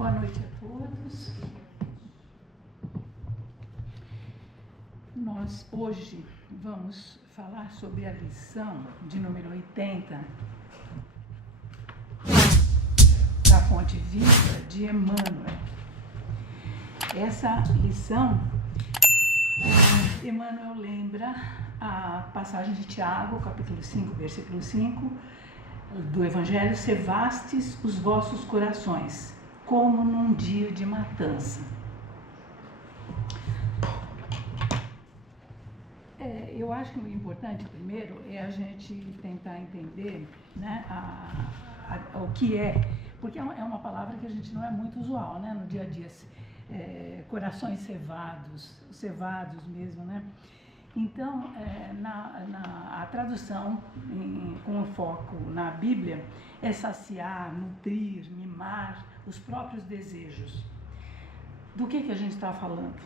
Boa noite a todos. Nós hoje vamos falar sobre a lição de número 80 da Fonte Viva de Emmanuel. Essa lição, Emmanuel lembra a passagem de Tiago, capítulo 5, versículo 5, do Evangelho: cevastes os vossos corações, como num dia de matança. Eu acho que o importante, primeiro, é a gente tentar entender, né, o que é, porque é uma palavra que a gente não é muito usual, né, no dia a dia, corações cevados mesmo, né? Então, a tradução com foco na Bíblia é saciar, nutrir, mimar os próprios desejos. Do que a gente está falando?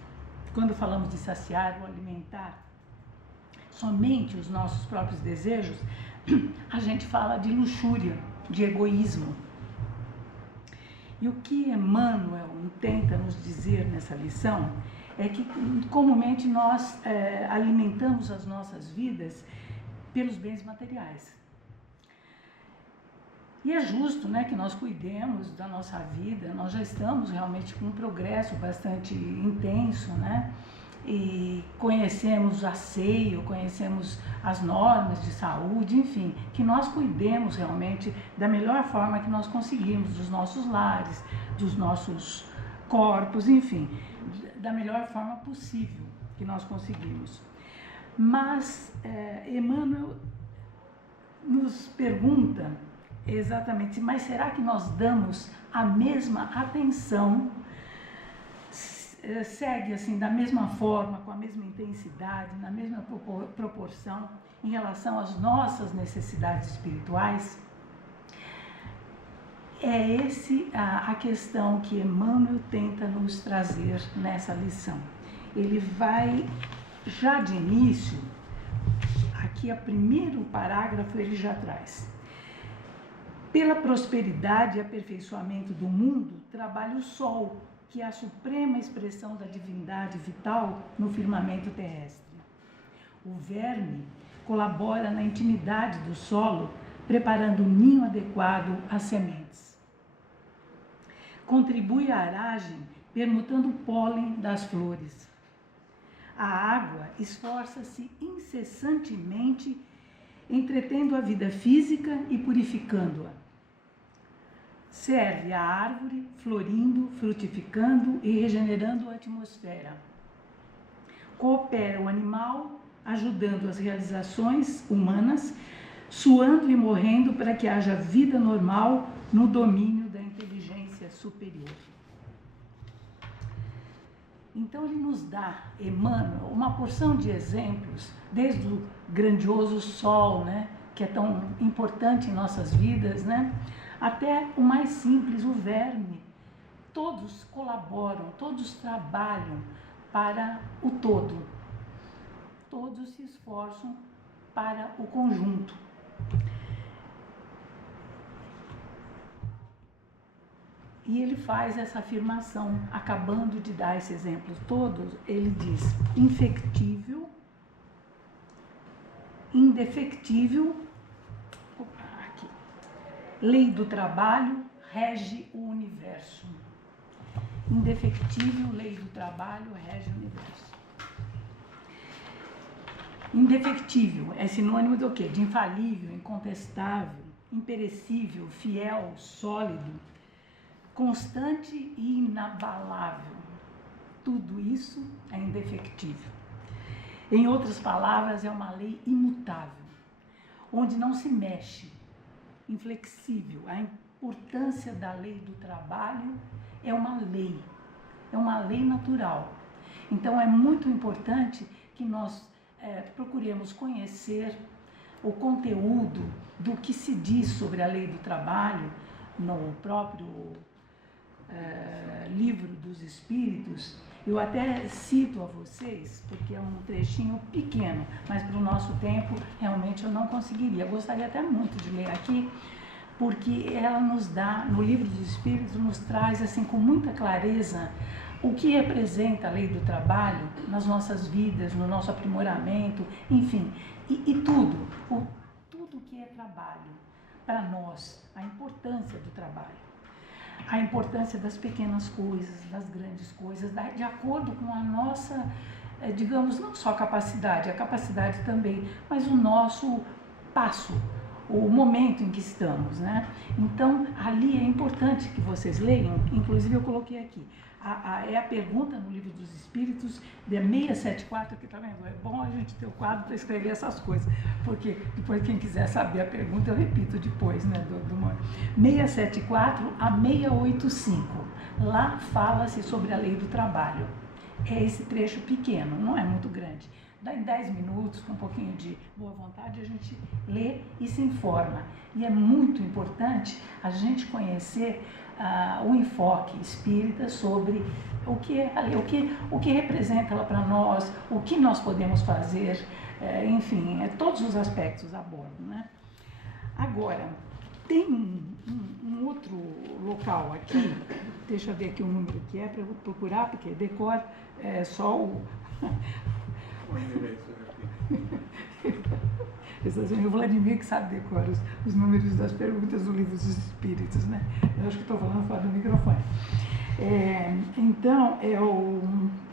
Quando falamos de saciar ou alimentar somente os nossos próprios desejos, a gente fala de luxúria, de egoísmo. E o que Emmanuel tenta nos dizer nessa lição é que comumente nós alimentamos as nossas vidas pelos bens materiais. E é justo, né, que nós cuidemos da nossa vida. Nós já estamos realmente com um progresso bastante intenso, né? E conhecemos o asseio, conhecemos as normas de saúde, enfim, que nós cuidemos realmente da melhor forma que nós conseguimos, dos nossos lares, dos nossos corpos, enfim, da melhor forma possível que nós conseguimos. Mas Emmanuel nos pergunta exatamente, mas será que nós damos a mesma atenção, segue assim da mesma forma, com a mesma intensidade, na mesma proporção em relação às nossas necessidades espirituais? É a questão que Emmanuel tenta nos trazer nessa lição. Ele vai, já de início, aqui o primeiro parágrafo ele já traz: pela prosperidade e aperfeiçoamento do mundo, trabalha o sol, que é a suprema expressão da divindade vital no firmamento terrestre. O verme colabora na intimidade do solo, preparando um ninho adequado às sementes. Contribui à aragem, permutando o pólen das flores. A água esforça-se incessantemente, entretendo a vida física e purificando-a. Serve a árvore, florindo, frutificando e regenerando a atmosfera. Coopera o animal, ajudando as realizações humanas, suando e morrendo para que haja vida normal no domínio da inteligência superior. Então ele nos dá, Emmanuel, uma porção de exemplos, desde o grandioso sol, né, que é tão importante em nossas vidas, né, até o mais simples, o verme. Todos colaboram, todos trabalham para o todo. Todos se esforçam para o conjunto. E ele faz essa afirmação, acabando de dar esse exemplo todos, ele diz: infectível, indefectível, aqui, lei do trabalho rege o universo. Indefectível, lei do trabalho rege o universo. Indefectível é sinônimo do quê? De infalível, incontestável, imperecível, fiel, sólido, constante e inabalável. Tudo isso é indefectível. Em outras palavras, é uma lei imutável, onde não se mexe, inflexível. A importância da lei do trabalho é uma lei natural. Então é muito importante que nós procuremos conhecer o conteúdo do que se diz sobre a lei do trabalho no próprio Livro dos Espíritos. Eu até cito a vocês, porque é um trechinho pequeno, mas para o nosso tempo realmente eu não conseguiria. Eu gostaria até muito de ler aqui, porque ela nos dá, no Livro dos Espíritos, nos traz assim com muita clareza o que representa a lei do trabalho nas nossas vidas, no nosso aprimoramento, enfim, e tudo, tudo que é trabalho para nós, a importância do trabalho, a importância das pequenas coisas, das grandes coisas, de acordo com a nossa, digamos, não só a capacidade também, mas o nosso passo, o momento em que estamos, né? Então, ali é importante que vocês leiam, inclusive eu coloquei aqui, é a pergunta no Livro dos Espíritos, de 674, aqui tá vendo? É bom a gente ter o quadro para escrever essas coisas, porque depois quem quiser saber a pergunta, eu repito depois, né, do 674 a 685. Lá fala-se sobre a lei do trabalho. É esse trecho pequeno, não é muito grande. Dá em 10 minutos, com um pouquinho de boa vontade, a gente lê e se informa. E é muito importante a gente conhecer o enfoque espírita sobre o que é a lei, o que representa ela para nós, o que nós podemos fazer, enfim, todos os aspectos a bordo, né? Agora, tem um outro local aqui, deixa eu ver aqui o número que é para eu procurar, porque decor é só o... O Vladimir que sabe decorar os números das perguntas do Livro dos Espíritos, né? Eu acho que estou falando fora do microfone. Então,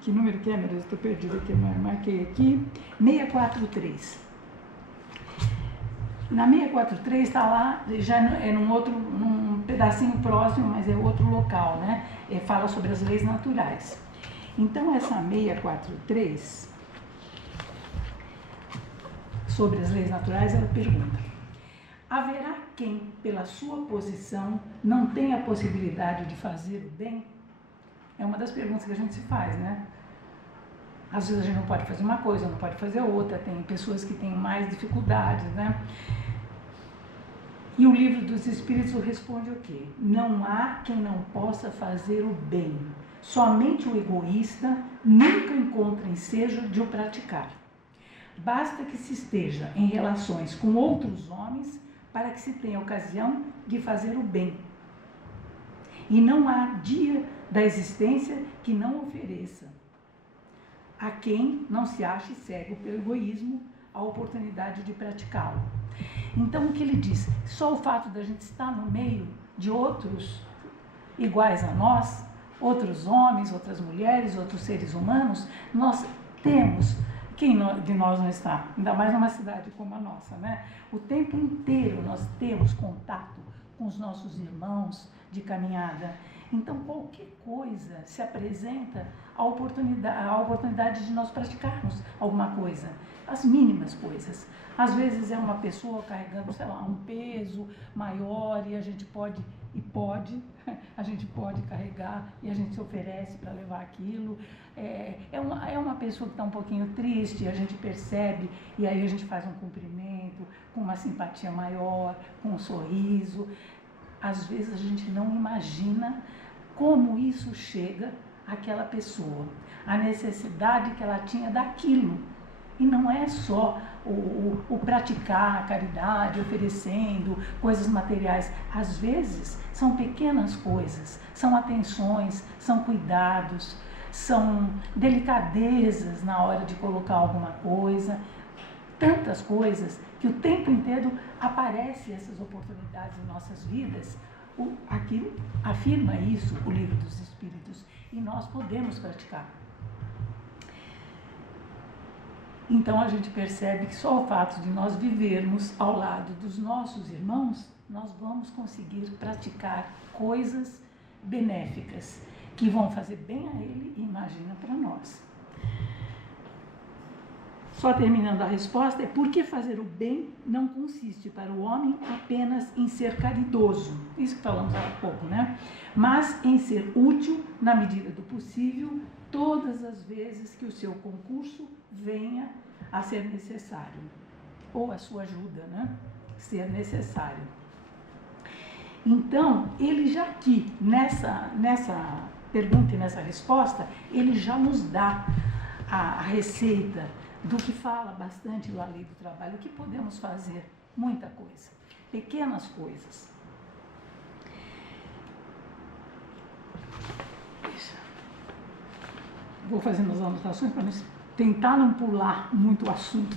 que número que é, meu Deus? Estou perdida aqui, marquei aqui. 643. Na 643 está lá, já é num pedacinho próximo, mas é outro local, né? Fala sobre as leis naturais. Então, essa 643... sobre as leis naturais, ela pergunta: haverá quem, pela sua posição, não tenha a possibilidade de fazer o bem? É uma das perguntas que a gente se faz, né? Às vezes a gente não pode fazer uma coisa, não pode fazer outra, tem pessoas que têm mais dificuldades, né? E o Livro dos Espíritos responde o quê? Não há quem não possa fazer o bem. Somente o egoísta nunca encontra ensejo de o praticar. Basta que se esteja em relações com outros homens para que se tenha ocasião de fazer o bem. E não há dia da existência que não ofereça a quem não se ache cego pelo egoísmo a oportunidade de praticá-lo. Então, o que ele diz? Só o fato da gente estar no meio de outros iguais a nós, outros homens, outras mulheres, outros seres humanos, nós temos... Quem de nós não está? Ainda mais numa cidade como a nossa, né? O tempo inteiro nós temos contato com os nossos irmãos de caminhada. Então, qualquer coisa se apresenta a oportunidade de nós praticarmos alguma coisa. As mínimas coisas. Às vezes é uma pessoa carregando, sei lá, um peso maior e a gente pode a gente pode carregar e a gente se oferece para levar aquilo. É uma pessoa que está um pouquinho triste, a gente percebe e aí a gente faz um cumprimento com uma simpatia maior, com um sorriso. Às vezes a gente não imagina como isso chega àquela pessoa, a necessidade que ela tinha daquilo. E não é só o praticar a caridade, oferecendo coisas materiais. Às vezes são pequenas coisas, são atenções, são cuidados, são delicadezas na hora de colocar alguma coisa. Tantas coisas que o tempo inteiro aparecem essas oportunidades em nossas vidas. Aqui afirma isso o Livro dos Espíritos e nós podemos praticar. Então a gente percebe que só o fato de nós vivermos ao lado dos nossos irmãos, nós vamos conseguir praticar coisas benéficas que vão fazer bem a ele e imagina para nós. Só terminando a resposta, por que fazer o bem não consiste para o homem apenas em ser caridoso, isso que falamos há pouco, né? Mas em ser útil, na medida do possível, todas as vezes que o seu concurso venha a ser necessário, ou a sua ajuda, né? Ser necessário. Então, ele já aqui, nessa pergunta e nessa resposta, ele já nos dá a receita do que fala bastante lá a lei do trabalho. O que podemos fazer? Muita coisa. Pequenas coisas. vou fazendo as anotações para tentar não pular muito o assunto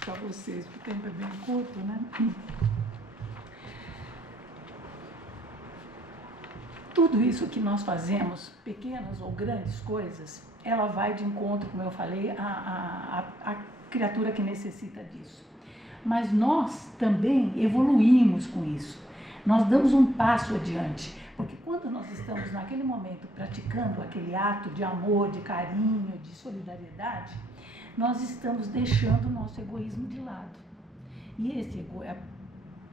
para vocês, porque o tempo é bem curto, né? Tudo isso que nós fazemos, pequenas ou grandes coisas, ela vai de encontro, como eu falei, à criatura que necessita disso. Mas nós também evoluímos com isso. Nós damos um passo adiante, porque quando nós estamos naquele momento praticando aquele ato de amor, de carinho, de solidariedade, nós estamos deixando o nosso egoísmo de lado. E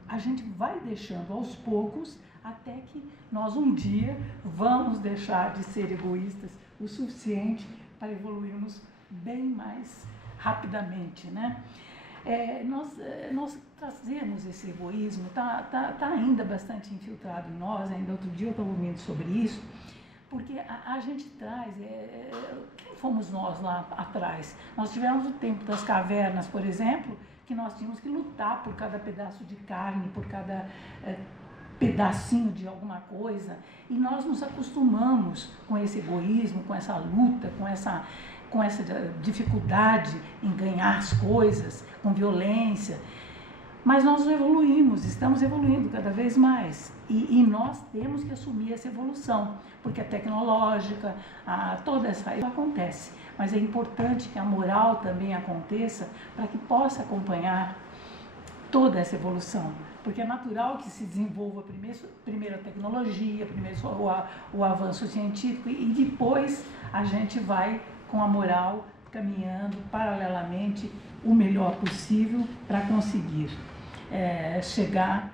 a gente vai deixando aos poucos, até que nós um dia vamos deixar de ser egoístas o suficiente para evoluirmos bem mais rapidamente, né? Nós trazemos esse egoísmo, tá ainda bastante infiltrado em nós. Ainda outro dia eu estava ouvindo sobre isso, porque a gente traz, quem fomos nós lá atrás? Nós tivemos o tempo das cavernas, por exemplo, que nós tínhamos que lutar por cada pedaço de carne, por cada pedacinho de alguma coisa, e nós nos acostumamos com esse egoísmo, com essa luta, com essa dificuldade em ganhar as coisas, com violência. Mas nós evoluímos, estamos evoluindo cada vez mais, e nós temos que assumir essa evolução, porque a tecnológica, toda essa acontece, mas é importante que a moral também aconteça para que possa acompanhar toda essa evolução, porque é natural que se desenvolva primeiro a tecnologia, primeiro o avanço científico, e depois a gente vai com a moral caminhando paralelamente o melhor possível para conseguir chegar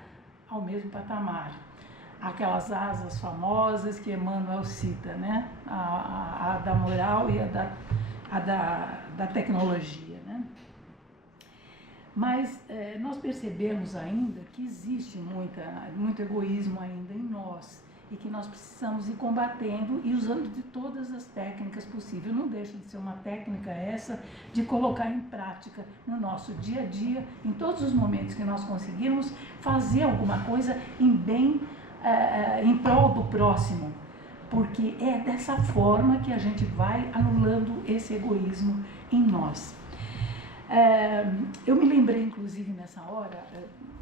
ao mesmo patamar. Aquelas asas famosas que Emmanuel cita, né? A da moral e a da tecnologia, né? Mas nós percebemos ainda que existe muito egoísmo ainda em nós, e que nós precisamos ir combatendo e usando de todas as técnicas possíveis. Não deixa de ser uma técnica essa de colocar em prática no nosso dia a dia, em todos os momentos que nós conseguirmos fazer alguma coisa em prol do próximo, porque é dessa forma que a gente vai anulando esse egoísmo em nós. Eu me lembrei, inclusive, nessa hora,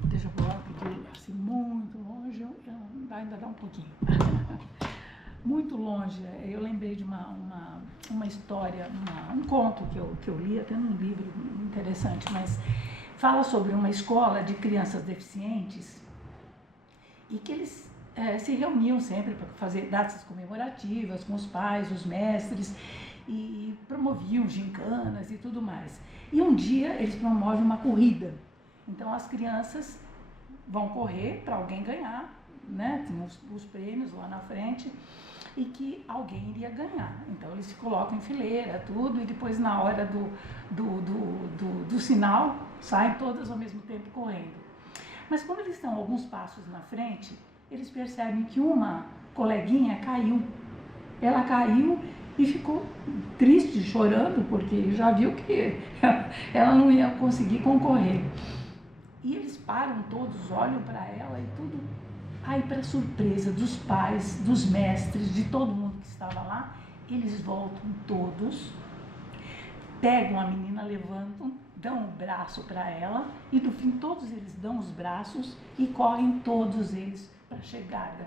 deixa eu falar, porque assim, muito longe, ainda dá um pouquinho, muito longe. Eu lembrei de uma história, um conto que eu li, até num livro interessante, mas fala sobre uma escola de crianças deficientes, e que eles se reuniam sempre para fazer datas comemorativas com os pais, os mestres, e promoviam gincanas e tudo mais. E um dia eles promovem uma corrida. Então as crianças vão correr para alguém ganhar, né? Tem os prêmios lá na frente, e que alguém iria ganhar. Então eles se colocam em fileira, tudo, e depois na hora do sinal, saem todas ao mesmo tempo correndo. Mas quando eles estão alguns passos na frente, eles percebem que uma coleguinha caiu. Ela caiu e ficou triste, chorando, porque já viu que ela não ia conseguir concorrer. E eles param todos, olham para ela e tudo. Aí, para surpresa dos pais, dos mestres, de todo mundo que estava lá, eles voltam todos, pegam a menina, levantam, dão o braço para ela, e no fim todos eles dão os braços e correm todos eles para a chegada.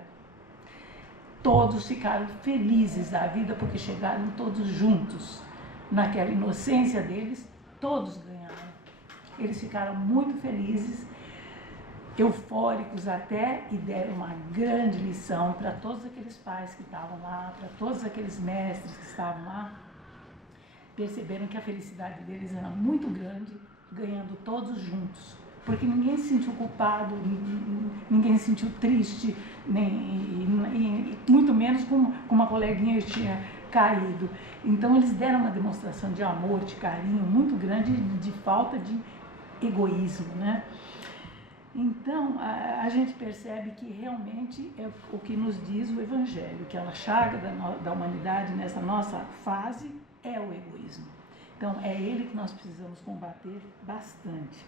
Todos ficaram felizes da vida porque chegaram todos juntos. Naquela inocência deles, todos ganharam. Eles ficaram muito felizes, eufóricos até, e deram uma grande lição para todos aqueles pais que estavam lá, para todos aqueles mestres que estavam lá. Perceberam que a felicidade deles era muito grande, ganhando todos juntos. Porque ninguém se sentiu culpado, ninguém se sentiu triste, muito menos como uma coleguinha que tinha caído. Então eles deram uma demonstração de amor, de carinho muito grande, de falta de egoísmo, né? Então a gente percebe que realmente é o que nos diz o Evangelho, que a chaga da humanidade nessa nossa fase é o egoísmo. Então é ele que nós precisamos combater bastante.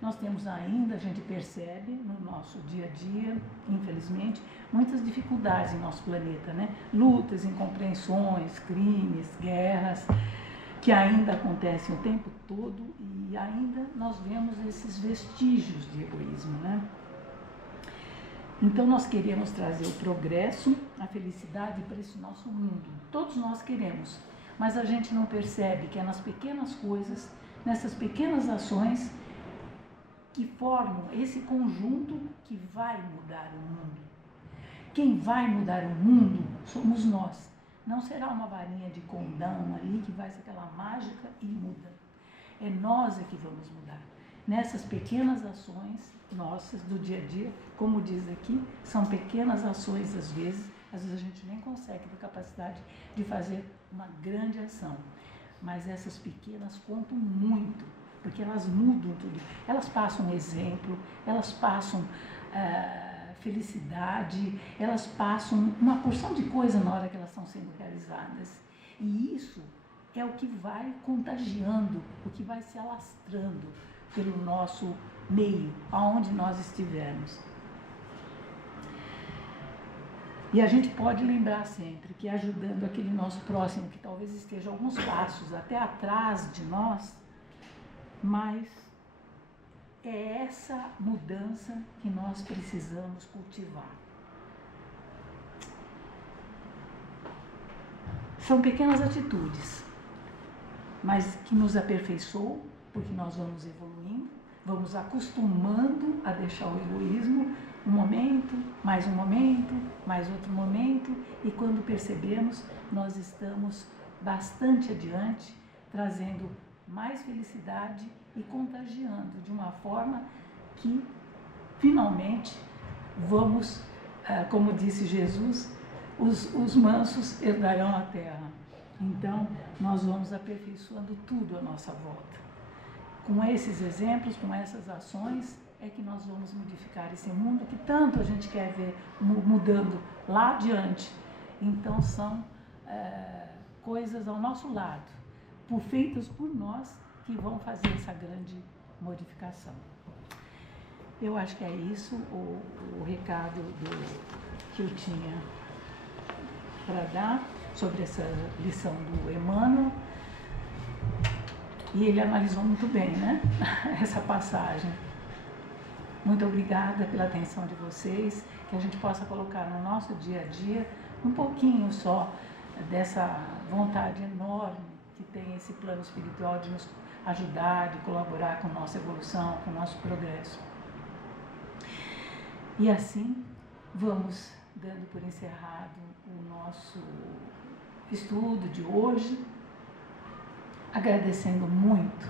Nós temos ainda, a gente percebe no nosso dia a dia, infelizmente, muitas dificuldades em nosso planeta, né? Lutas, incompreensões, crimes, guerras, que ainda acontecem o tempo todo e ainda nós vemos esses vestígios de egoísmo, né? Então nós queremos trazer o progresso, a felicidade para esse nosso mundo. Todos nós queremos, mas a gente não percebe que é nas pequenas coisas, nessas pequenas ações que formam esse conjunto que vai mudar o mundo. Quem vai mudar o mundo somos nós. Não será uma varinha de condão ali que vai ser aquela mágica e muda. É nós que vamos mudar. Nessas pequenas ações nossas do dia a dia, como diz aqui, são pequenas ações às vezes a gente nem consegue ter capacidade de fazer uma grande ação. Mas essas pequenas contam muito, porque elas mudam tudo. Elas passam exemplo, elas passam felicidade, elas passam uma porção de coisa na hora que elas estão sendo realizadas. E isso é o que vai contagiando, o que vai se alastrando pelo nosso meio, aonde nós estivermos. E a gente pode lembrar sempre que ajudando aquele nosso próximo, que talvez esteja alguns passos até atrás de nós, mas é essa mudança que nós precisamos cultivar. São pequenas atitudes, mas que nos aperfeiçoam, porque nós vamos evoluindo, vamos acostumando a deixar o egoísmo um momento, mais outro momento, e quando percebemos, nós estamos bastante adiante, trazendo mais felicidade e contagiando de uma forma que finalmente vamos, como disse Jesus, os mansos herdarão a terra. Então nós vamos aperfeiçoando tudo à nossa volta. Com esses exemplos, com essas ações, é que nós vamos modificar esse mundo que tanto a gente quer ver mudando lá adiante. Então são coisas ao nosso lado, feitas por nós, que vão fazer essa grande modificação. Eu acho que é isso o recado que eu tinha para dar sobre essa lição do Emmanuel. E ele analisou muito bem, né? Essa passagem. Muito obrigada pela atenção de vocês, que a gente possa colocar no nosso dia a dia um pouquinho só dessa vontade enorme que tem esse plano espiritual de nos ajudar, de colaborar com nossa evolução, com o nosso progresso. E assim, vamos dando por encerrado o nosso estudo de hoje, agradecendo muito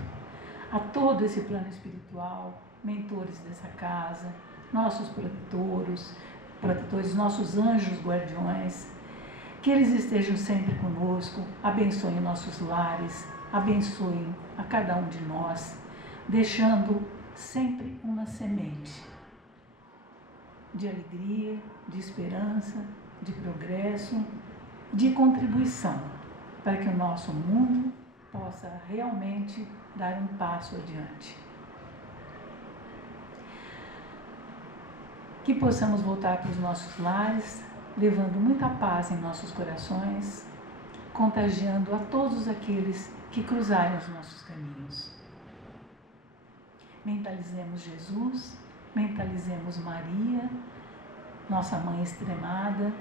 a todo esse plano espiritual, mentores dessa casa, nossos protetores, nossos anjos guardiões, que eles estejam sempre conosco, abençoem nossos lares, abençoem a cada um de nós, deixando sempre uma semente de alegria, de esperança, de progresso, de contribuição, para que o nosso mundo possa realmente dar um passo adiante. Que possamos voltar para os nossos lares, levando muita paz em nossos corações, contagiando a todos aqueles que cruzarem os nossos caminhos. Mentalizemos Jesus, mentalizemos Maria, nossa Mãe extremada,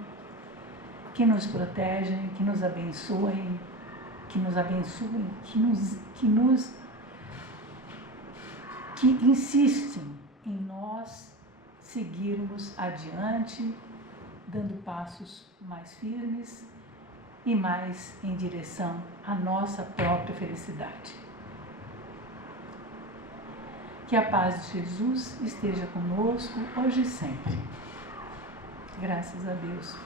que nos protegem, que nos abençoem, que insistem em nós seguirmos adiante, dando passos mais firmes e mais em direção à nossa própria felicidade. Que a paz de Jesus esteja conosco hoje e sempre. Graças a Deus.